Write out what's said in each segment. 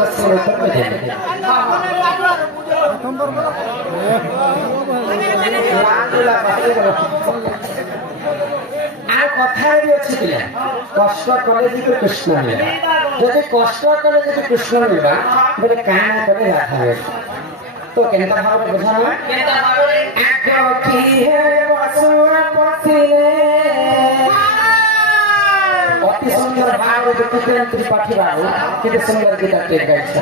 ପ୍ରଶ୍ନର ଉତ୍ତର ଦେବେ। ଆଉ କଥାରେ ବି ଅଛି ପିଲା, କଷ୍ଟ କଲେ ଯଦି କୃଷ୍ଣ ମିଳିବା, ଯଦି କଷ୍ଟ କଲେ ଯଦି କୃଷ୍ଣ ମିଳିବା ବୋଲେ କାମ କଲେ ରାଧା ମିଳିବ। ତ କେନ୍ତା ଭାବରେ ବୁଝାବା? ଆଗ କିଏ ବସୁଆ ପଶିଲେ ଅତି ସୁନ୍ଦର ଭାବରେ ଦେଖୁଥିଲେ ତ୍ରିପାଠୀ ବାବୁ କେତେ ସୁନ୍ଦର ଗୀତାଟେ ଗାଇছে।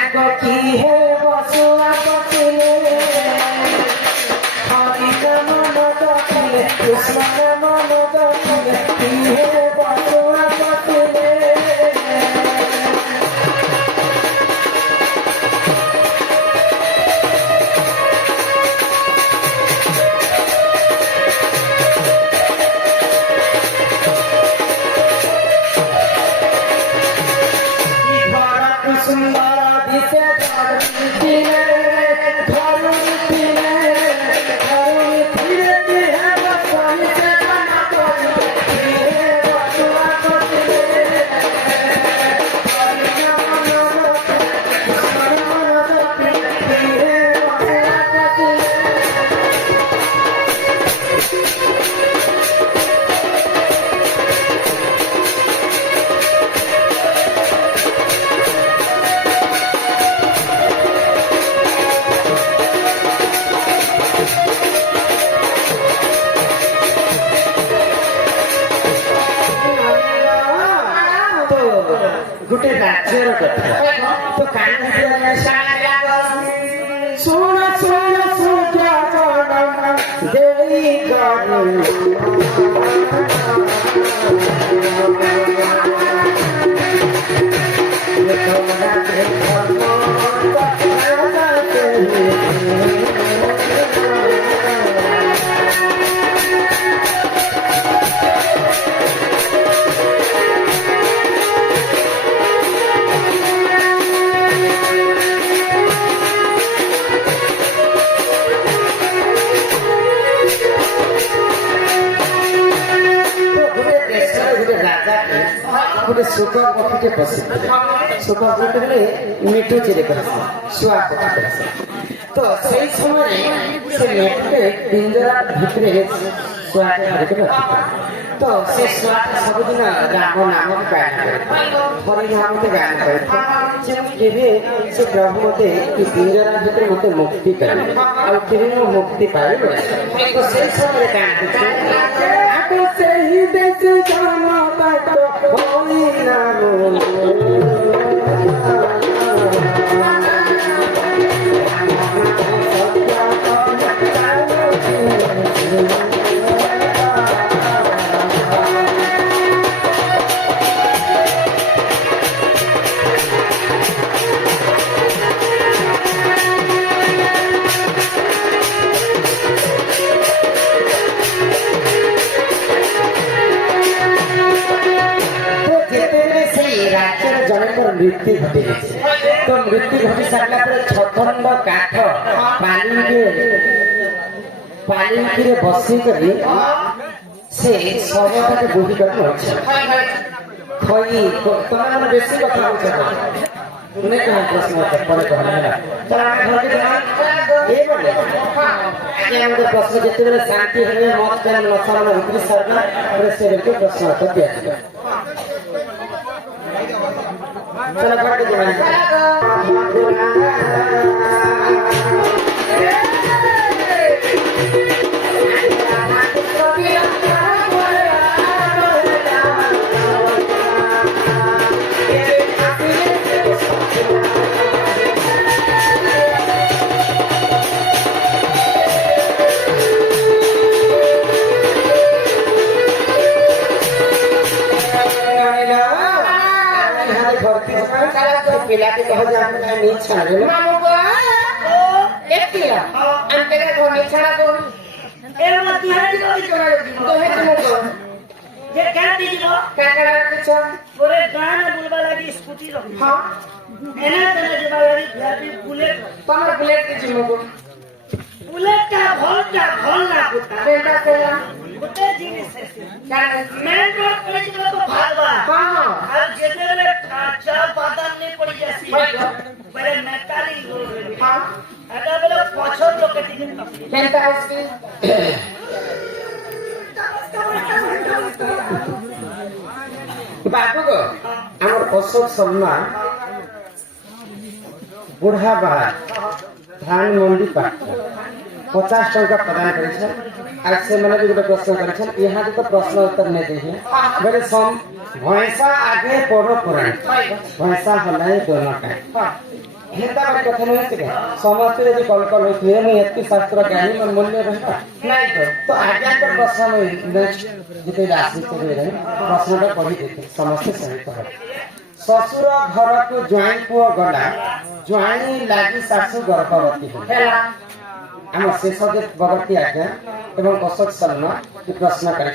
ଆଗ କିଏ ବସୁଆ ପଶିଲେ ହରି ନାମ ଜପିଲେ କୃଷ୍ଣ ନାମ ଜପିଲେ କିଏ ବସୁଆ ପଶିଲେ। सुंदर दिसे गोटे राज्यर कथा तो कान सुन सुन सूर्य देई गोटे सुख पक्षी बसी सुख पक्षी मिठू चिरे शुआ पक्षी तो से समय से मेटे पिंजरा भितर शुआ तो से शुआ सबुदिन राम नाम गायन करे हरि नाम गायन करे से प्रभु मत पिंजरा भितर मत मुक्ति करे मुक्ति पाए तो से समय मृत्यु घटी तो मृत्यु घटी सारा छखंड काठ पानी बसिक से शवटा के बोही कर खई तुम बेसी कथा नहीं कह प्रश्न पर प्रश्न जिते शांति मत नशा उतरी सारा से प्रश्न उत्तर दिया चलो पढ़ के पिला के कह जा नहीं छाड़े मामू को एक पिला अंते का को नहीं छाड़ा तो एरा मत हट जो चोरा तो है तुम को ये क्या दीजियो क्या करा कुछ पूरे गांव में बुलवा लगी स्कूटी रखी हां एना तना जबा लगी वीआईपी बुलेट तमर बुलेट दीजियो को बुलेट का भल ना कुत्ता बेटा से कुत्ते जीनिस है क्या मेन रोड पे तो भागवा हां और जेते केनता है बाबू को आमर अशोक शर्मा बुढ़ा बाहर धान मंडी पाठ 50 टंका प्रदान कर से मैंने भी गोटे प्रश्न कर यहाँ तो प्रश्न उत्तर नहीं दे बोले भैंसा आगे पड़ो पुराण भैंसा हलाए दोनों का हेता बारे कथा नहीं समस्त यदि कल कल होते मुझे एति शास्त्र ज्ञानी मन मूल्य रहता नहीं तो आज्ञा तो प्रश्न जिते राशि प्रश्न पढ़ी देते समस्त सहित ससुर घर को ज्वाई पुओ गला ज्वाई लगी शाशु गर्भवती आम शेष भगवती आज्ञा एवं अशोक शर्मा प्रश्न कर